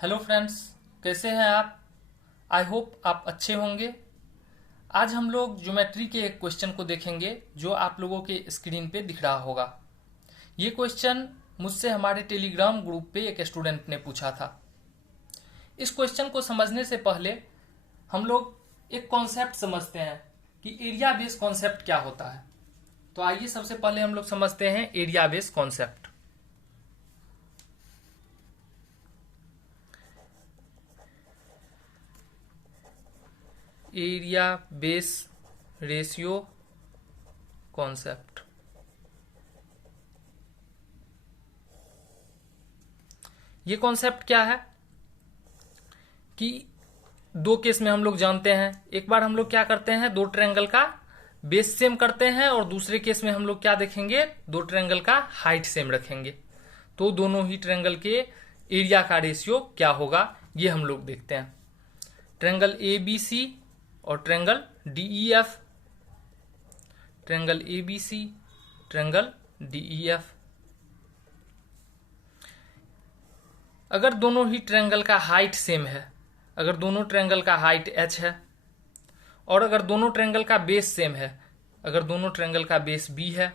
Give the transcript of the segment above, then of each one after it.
Hello friends, कैसे हैं आप। आई होप आप अच्छे होंगे। आज हम लोग ज्योमेट्री के एक क्वेश्चन को देखेंगे जो आप लोगों के स्क्रीन पे दिख रहा होगा। ये क्वेश्चन मुझसे हमारे टेलीग्राम ग्रुप पे एक स्टूडेंट ने पूछा था। इस क्वेश्चन को समझने से पहले हम लोग एक कॉन्सेप्ट समझते हैं कि एरिया बेस कॉन्सेप्ट क्या होता है। तो आइए सबसे पहले हम लोग समझते हैं area base concept. Area base ratio concept. ये कॉन्सेप्ट क्या है कि दो केस में हम लोग जानते हैं। एक बार हम लोग क्या करते हैं, दो ट्रायंगल का बेस सेम करते हैं, और दूसरे केस में हम लोग क्या देखेंगे, दो ट्रायंगल का हाइट सेम रखेंगे। तो दोनों ही ट्रायंगल के एरिया का रेशियो क्या होगा ये हम लोग देखते हैं। ट्रायंगल ए बी सी और triangle D E F. Triangle A B C, triangle D E F. अगर दोनों ही ट्रायंगल का हाइट सेम है, अगर दोनों ट्रायंगल का हाइट h है, और अगर दोनों ट्रायंगल का बेस सेम है, अगर दोनों ट्रायंगल का बेस b है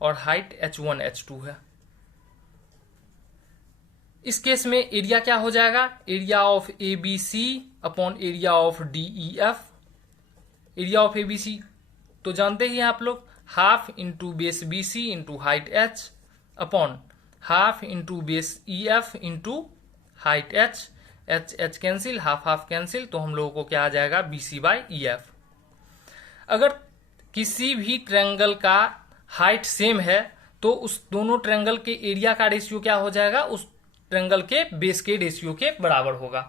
और हाइट h1 h2 है, इस केस में एरिया क्या हो जाएगा, area of A B C upon area of D E F. Area of A B C तो जानते ही हैं आप लोग, half into base B C into height h upon half into base E F into height h। H H cancel, half half cancel, तो हम लोगों को क्या आ जाएगा, B C by E F. अगर किसी भी ट्रायंगल का हाइट सेम है तो उस दोनों ट्रायंगल के एरिया का रेशियो क्या हो जाएगा, उस ट्रायंगल के बेस के रेशियो के बराबर होगा।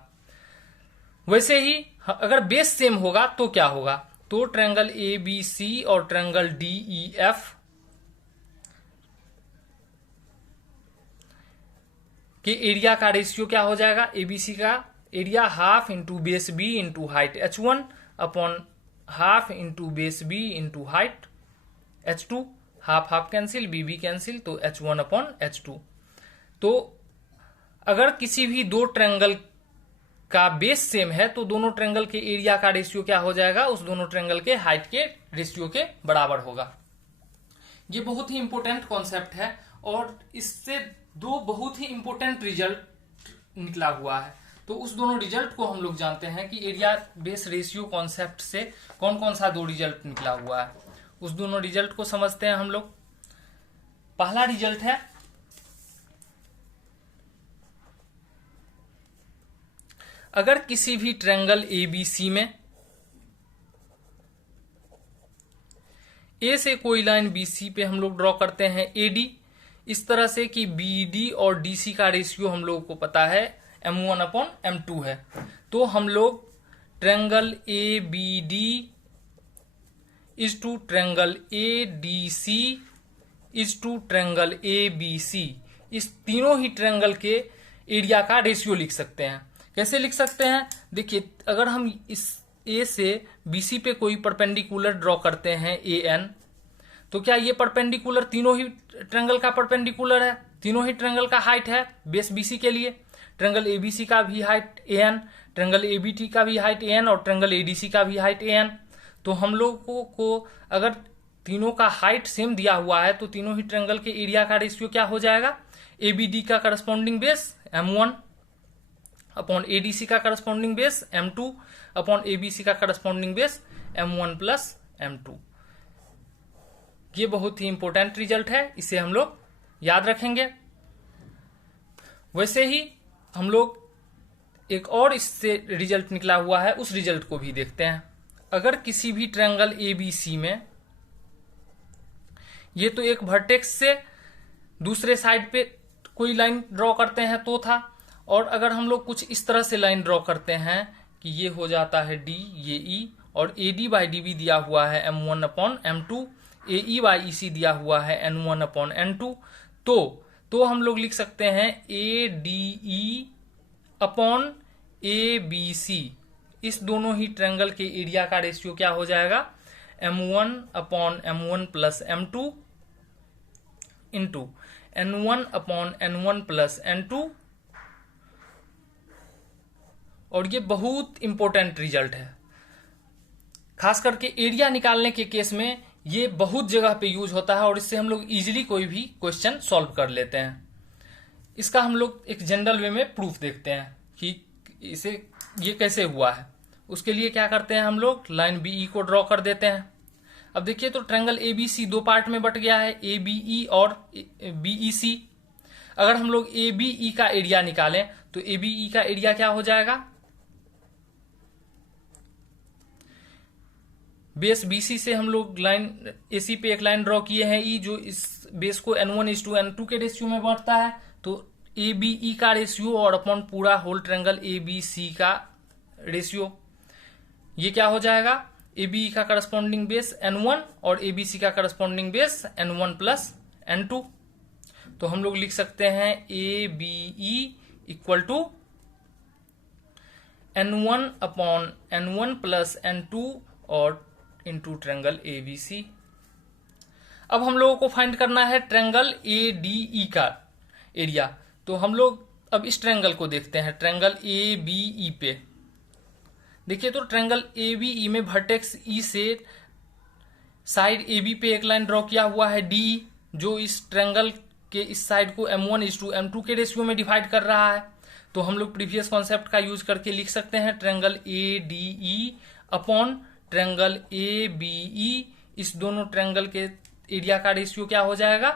वैसे ही अगर बेस सेम होगा तो क्या होगा, तो ट्रायंगल ए बी सी और ट्रायंगल डी ई एफ के एरिया का रेशियो क्या हो जाएगा, एबीसी का area half into base B into height h1 upon half into base B into height h2। Half half cancel, B B cancel, तो h1 upon h2। तो अगर किसी भी दो ट्रायंगल का बेस सेम है तो दोनों ट्रायंगल के एरिया का रेशियो क्या हो जाएगा, उस दोनों ट्रायंगल के हाइट के रेशियो के बराबर होगा। ये बहुत ही इंपॉर्टेंट कॉन्सेप्ट है और इससे दो बहुत ही इंपॉर्टेंट रिजल्ट निकला हुआ है। तो उस दोनों रिजल्ट को हम लोग जानते हैं कि एरिया बेस रेशियो कॉन्सेप्ट से कौन कौन सा दो रिजल्ट निकला हुआ है। उस दोनों रिजल्ट को समझते हैं हम लोग। पहला रिजल्ट है, अगर किसी भी ट्रायंगल ए बी सी में ए से कोई लाइन बी सी पे हम लोग ड्रॉ करते हैं ए डी, इस तरह से कि बी डी और डी सी का रेशियो हम लोगों को पता है m1 अपॉन m2 है। तो हम लोग triangle A B D is to triangle A D C is to triangle A B C, इस तीनों ही ट्रायंगल के एरिया का रेशियो लिख सकते हैं। कैसे लिख सकते हैं, देखिए अगर हम इस ए से बी सी पे कोई परपेंडिकुलर ड्रॉ करते हैं ए एन, तो क्या ये परपेंडिकुलर तीनों ही ट्रायंगल का परपेंडिकुलर है, तीनों ही ट्रायंगल का हाइट है बेस बीसी के लिए। ट्रायंगल एबीसी का भी height A N, triangle ABT का भी हाइट ए एन और ट्रायंगल एडीसी का भी हाइट ए एन। तो हम लोगों को अगर तीनों का हाइट सेम दिया हुआ है तो तीनों ही ट्रायंगल के एरिया का रेशियो क्या हो जाएगा, एबीडी का corresponding base m1 upon ADC का corresponding base m2 upon ABC का corresponding base m1 plus m2। ये बहुत ही इंपॉर्टेंट रिजल्ट है, इसे हम लोग याद रखेंगे। वैसे ही हम लोग एक और इससे रिजल्ट निकला हुआ है, उस रिजल्ट को भी देखते हैं। अगर किसी भी ट्रायंगल ए बी सी में, ये तो एक वर्टेक्स से दूसरे साइड पे कोई लाइन ड्रॉ करते हैं तो था, और अगर हम लोग कुछ इस तरह से लाइन ड्रॉ करते हैं कि ये हो जाता है डी, ये ई, और A D by D B दिया हुआ है m1 upon m2, A E by E सी दिया हुआ है n1 अपॉन n2, तो हम लोग लिख सकते हैं A D E upon A B C. इस दोनों ही ट्रायंगल के एरिया का रेशियो क्या हो जाएगा, m1 upon m1 plus m2 into n1 upon n1 plus n2 और ये बहुत इंपॉर्टेंट रिजल्ट है, खास करके एरिया निकालने के केस में ये बहुत जगह पे यूज होता है और इससे हम लोग इजीली कोई भी क्वेश्चन सॉल्व कर लेते हैं। इसका हम लोग एक जनरल वे में प्रूफ देखते हैं कि इसे ये कैसे हुआ है। उसके लिए क्या करते हैं, हम लोग लाइन बीई को ड्रॉ कर देते हैं। अब देखिए तो ट्रायंगल एबीसी दो पार्ट में बट गया है, एबीई और बीईसी। अगर हम लोग एबीई का एरिया निकालें तो एबीई का एरिया क्या हो जाएगा, बेस बीसी से हम लोग लाइन एसी पे एक लाइन ड्रॉ किए हैं, ई जो इस बेस को n1:n2 के रेशियो में बढ़ता है, तो एबीई का रेशियो और अपॉन पूरा होल ट्रायंगल एबीसी का रेशियो, ये क्या हो जाएगा, एबीई का करस्पॉन्डिंग बेस n1 और एबीसी का corresponding base n1 plus n2। तो हम लोग लिख सकते हैं ABE equal to n1/n1 plus n2 और इंटू ट्रायंगल एबीसी। अब हम लोगों को फाइंड करना है ट्रायंगल एडीई का एरिया। तो हम लोग अब इस ट्रायंगल को देखते हैं, ट्रायंगल एबीई पे देखिए तो ट्रायंगल एबीई में वर्टेक्स ई से साइड एबी पे एक लाइन ड्रॉ किया हुआ है डी, जो इस ट्रायंगल के इस साइड को m1:m2 के रेशियो में डिवाइड कर रहा है। तो हम लोग प्रीवियस कॉन्सेप्ट का यूज करके लिख सकते हैं triangle ADE upon triangle ABE. इस दोनों ट्रायंगल के एरिया का रेशियो क्या हो जाएगा,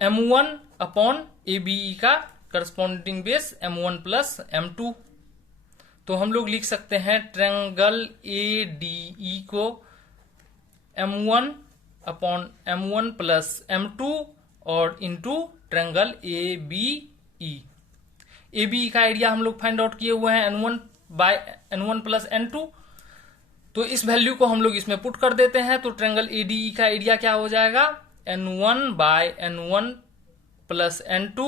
m1 अपॉन एबीई का corresponding base m1 plus m2। तो हम लोग लिख सकते हैं ट्रायंगल एडीई को m1 upon m1 plus m2 और इंटू ट्रायंगल एबीई। एबीई का एरिया हम लोग फाइंड आउट किए हुए हैं n1 प्लस n2। तो इस वैल्यू को हम लोग इसमें पुट कर देते हैं, तो ट्रायंगल एडीई का एरिया क्या हो जाएगा, n1/n1 plus n2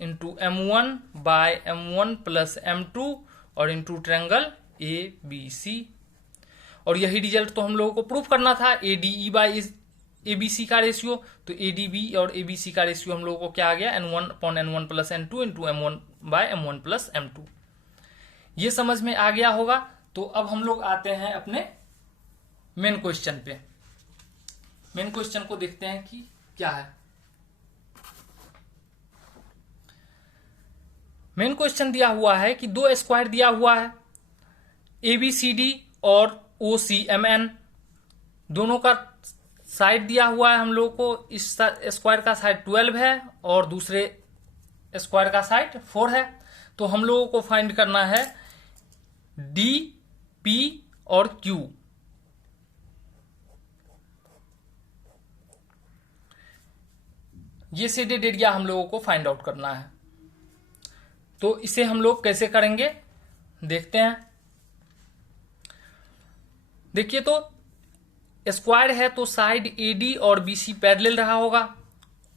into m1/m1 plus m2 और इंटू ट्रायंगल एबीसी। और यही रिजल्ट तो हम लोगों को प्रूफ करना था, एडीई बाई एबीसी का रेशियो। तो एडीबी और एबीसी का रेशियो हम लोगों को क्या आ गया, n1/n1 plus n2 into m1/m1 plus m2। ये समझ में आ गया होगा। तो अब हम लोग आते हैं अपने मेन क्वेश्चन पे। मेन क्वेश्चन को देखते हैं कि क्या है। मेन क्वेश्चन दिया हुआ है कि दो स्क्वायर दिया हुआ है, एबीसीडी और ओसीएमएन, दोनों का साइड दिया हुआ है हम लोग को। इस स्क्वायर का साइड 12 है और दूसरे स्क्वायर का साइड 4 है। तो हम लोगों को फाइंड करना है डी, पी और क्यू। ये शेडेड एरिया हम लोगों को फाइंड आउट करना है। तो इसे हम लोग कैसे करेंगे देखते हैं। देखिए तो स्क्वायर है तो साइड एडी और बीसी पैरेलल रहा होगा,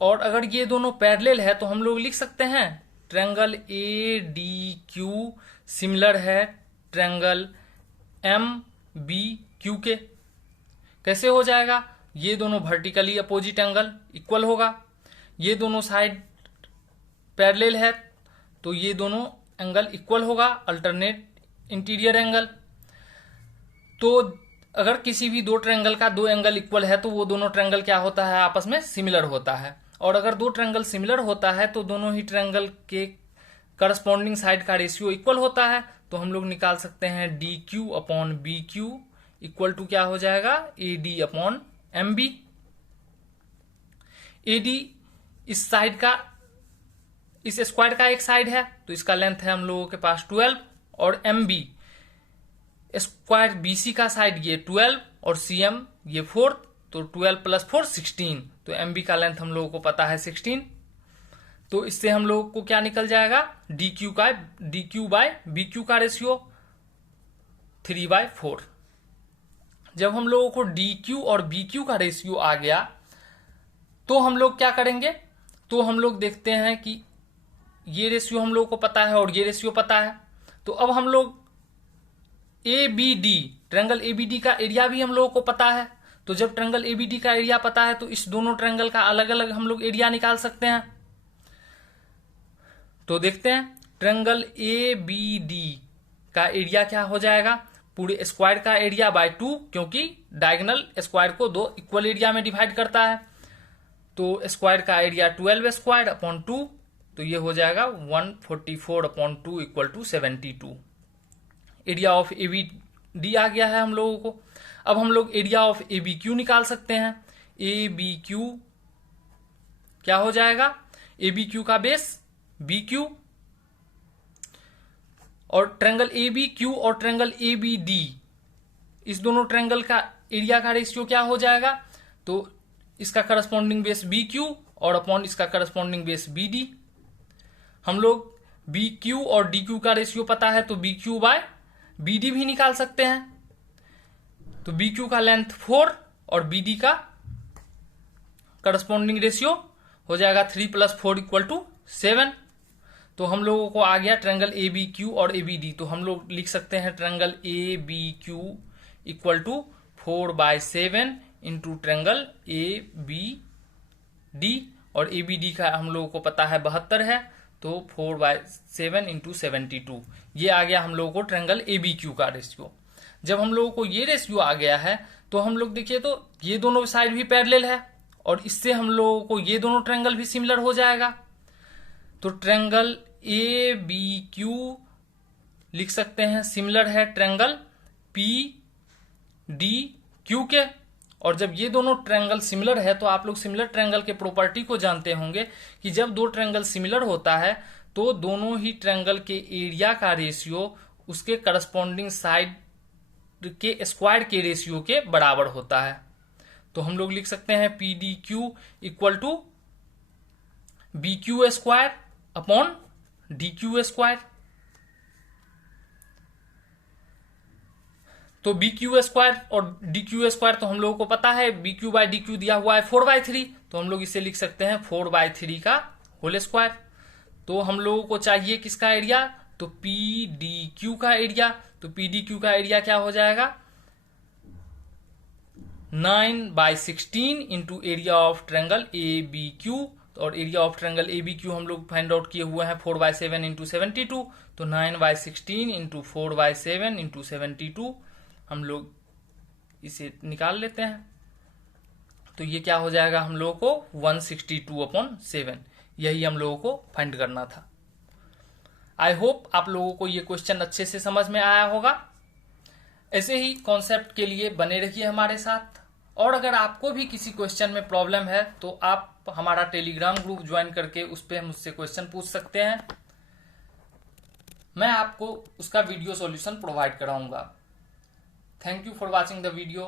और अगर ये दोनों पैरेलल है तो हम लोग लिख सकते हैं triangle A D Q similar है ट्रायंगल एम बी क्यू के। कैसे हो जाएगा, ये दोनों वर्टिकली अपोजिट एंगल इक्वल होगा, ये दोनों साइड पैरेलल है तो ये दोनों एंगल इक्वल होगा, अल्टरनेट इंटीरियर एंगल। तो अगर किसी भी दो ट्रायंगल का दो एंगल इक्वल है तो वो दोनों ट्रायंगल क्या होता है, आपस में सिमिलर होता है। और अगर दो ट्रायंगल सिमिलर होता है तो दोनों ही ट्रायंगल के करस्पॉन्डिंग साइड का रेशियो इक्वल होता है। तो हम लोग निकाल सकते हैं D Q upon B Q equal to क्या हो जाएगा, A D upon M B. A D इस साइड का, इस स्क्वायर का एक साइड है तो इसका लेंथ है हम लोगों के पास 12, और एम बी स्क्वायर बीसी का साइड ये 12 और सीएम ये 4, तो 12 प्लस 4 16। तो एम बी का लेंथ हम लोगों को पता है 16। तो इससे हम लोग को क्या निकल जाएगा, D Q by B Q का रेशियो 3/4। जब हम लोगों को डी क्यू और बी क्यू का रेशियो आ गया तो हम लोग क्या करेंगे, तो हम लोग देखते हैं कि ये रेशियो हम लोगों को पता है और ये रेशियो पता है। तो अब हम लोग A B D triangle ABD का एरिया भी हम लोगों को पता है। तो जब ट्रायंगल एबीडी का एरिया पता है तो इस दोनों ट्रायंगल का अलग अलग हम लोग एरिया निकाल सकते हैं। तो देखते हैं ट्रायंगल ए बी डी का एरिया क्या हो जाएगा, पूरे स्क्वायर का एरिया बाय 2, क्योंकि डायगोनल स्क्वायर को 2 इक्वल एरिया में डिवाइड करता है। तो स्क्वायर का एरिया 12 स्क्वायर अपॉन 2, तो ये हो जाएगा 144 upon 2 equal to 72। Area of A B D आ गया है हम लोगों को। अब हम लोग area of A B Q निकाल सकते हैं। ए बी क्यू क्या हो जाएगा, ए बी क्यू का बेस बी क्यू, और ट्रायंगल ए बी क्यू और ट्रायंगल ए बी डी, इस दोनों ट्रायंगल का एरिया का रेशियो क्या हो जाएगा, तो इसका करस्पॉन्डिंग बेस बी क्यू और अपॉन इसका करस्पॉन्डिंग बेस बी डी। हम लोग बी क्यू और डी क्यू का रेशियो पता है, तो B Q by B D भी निकाल सकते हैं। तो बी क्यू का लेंथ 4 और बी डी का करस्पॉन्डिंग रेशियो हो जाएगा 3 + 4 इक्वल टू 7। तो हम लोगों को आ गया ट्रायंगल ए बी क्यू और ए बी डी। तो हम लोग लिख सकते हैं triangle A B Q equal to 4/7 into triangle A B D, और ए बी डी का हम लोगों को पता है 72 है, तो 4/7 इंटू 72, ये आ गया हम लोगों को ट्रायंगल ए बी क्यू का रेशियो। जब हम लोगों को ये रेशियो आ गया है तो हम लोग देखिए तो ये दोनों साइड भी पैरेलल है, और इससे हम लोगों को ये दोनों ट्रायंगल भी सिमिलर हो जाएगा। तो ट्रायंगल ए बी क्यू लिख सकते हैं सिमिलर है ट्रायंगल पी डी क्यू के। और जब ये दोनों ट्रायंगल सिमिलर है तो आप लोग सिमिलर ट्रायंगल के प्रॉपर्टी को जानते होंगे कि जब दो ट्रायंगल सिमिलर होता है तो दोनों ही ट्रायंगल के एरिया का रेशियो उसके करस्पॉन्डिंग साइड के स्क्वायर के रेशियो के बराबर होता है। तो हम लोग लिख सकते हैं P D Q equal to B Q square upon D Q square. तो बी क्यू स्क्वायर और डी क्यू स्क्वायर तो हम लोगों को पता है, B Q by D Q दिया हुआ है 4/3, तो हम लोग इसे लिख सकते हैं 4/3 का होल स्क्वायर। तो हम लोगों को चाहिए किसका एरिया, तो पी डी क्यू का एरिया। तो पी डी क्यू का एरिया क्या हो जाएगा 9/16 into area of triangle A B Q, और area of triangle A B Q हम लोग फाइंड आउट किए हुए हैं 4/7 इंटू 72, तो 9/16 इंटू 4/7 इंटू 72 हम लोग इसे निकाल लेते हैं। तो ये क्या हो जाएगा हम लोगों को 162/7, यही हम लोगों को फाइंड करना था। आई होप आप लोगों को ये क्वेश्चन अच्छे से समझ में आया होगा। ऐसे ही कॉन्सेप्ट के लिए बने रहिए हमारे साथ, और अगर आपको भी किसी क्वेश्चन में प्रॉब्लम है तो आप हमारा टेलीग्राम ग्रुप ज्वाइन करके उस पर मुझसे क्वेश्चन पूछ सकते हैं, मैं आपको उसका वीडियो सॉल्यूशन प्रोवाइड कराऊंगा। Thank you for watching the video.